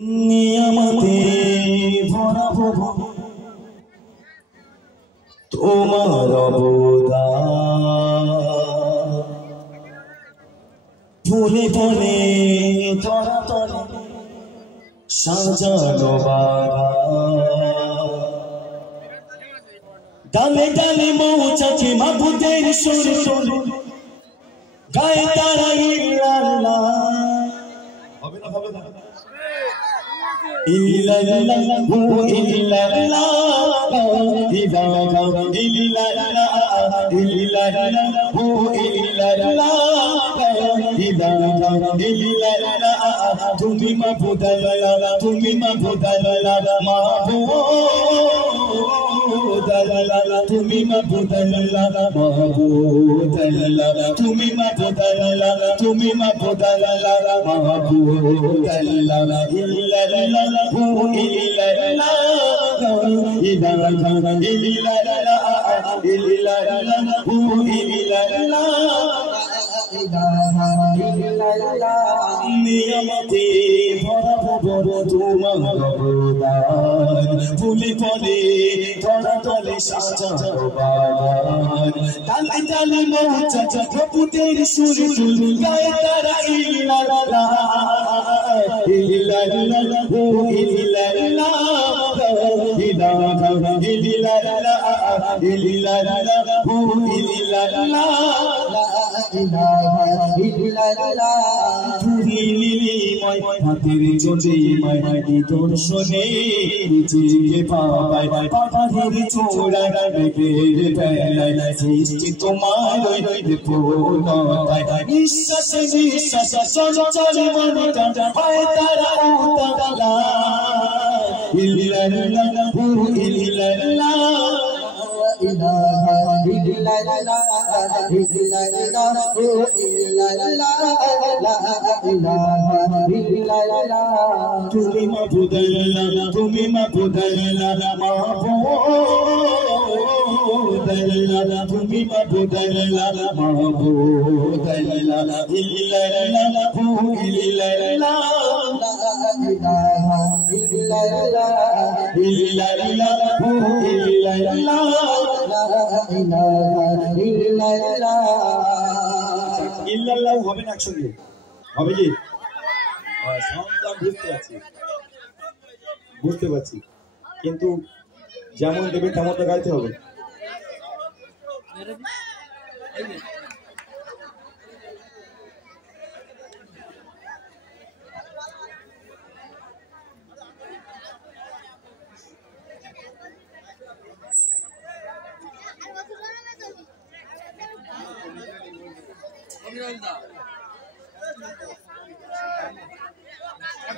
নিয়ামতে ভরা প্রভু তোমার অবদান, ফুলে ফলে তরা তরে সাজানো বাগান, ডালে ডালে মৌচাকে মাবুদের সুর তোলে, গায়ে তারা ইল্লাল্লাহ, হবে না হবে না, ইল্লাল্লাহু ইল্লাল্লাহ ইল্লাল্লাহু ইল্লাল্লাহু ইল্লাল্লাহ, তুমি মাবুদ আল্লাহ, তুমি মাবুদ আল্লাহ, মাবুদ আল্লাহ, তুমি মাবুদ আল্লাহ, মাবুদ আল্লাহ, তুমি মাবুদ আল্লাহ, তুমি মাবুদ আল্লাহ, মাবুদ আল্লাহ, ইল্লাল্লাহু ইল্লাল্লাহু ইল্লাল্লাহু ইল্লাল্লাহ, নিয়ামতে ভরা প্রভু তোমার অবদান, ফুলে ফলে তরা তলে সাজানো বাগান, ডালে ডালে মৌচাকে প্রভুদের সুর তুলে, গায়ে তারা ইল্লাল্লাহ ইল্লাল্লাহু ইল্লাল্লাহু ইল্লাল্লাহু ইল্লাল্লাহ, তুই নীলিময় হাতের চন্দ্রিমায় নিদর্শনে নিজেকে পাবাই, পাহাড়ের চূড়ায় মেঘের বেলায় সৃষ্টি তোমার পূর্ণতায়, নিঃশ্বাসে নিঃশ্বাসে চঞ্চলে মনে কাঁটা হয় তারা উতালা, ইল্লাল্লাহু ইল্লাল্লাহ তুমি মাবুদ আল্লাহ, তুমি মাবুদ আল্লাহ, মাবুদ আল্লাহ, তুমি মাবুদ আল্লাহ, মাবুদ আল্লাহ, ইল্লাল্লাহু ইল্লাল্লাহু ইল্লাল্লাহ হবে না একসঙ্গে হবে কি? বুঝতে পারছি, কিন্তু যেমন দেবে তেমন তো গাইতে হবে।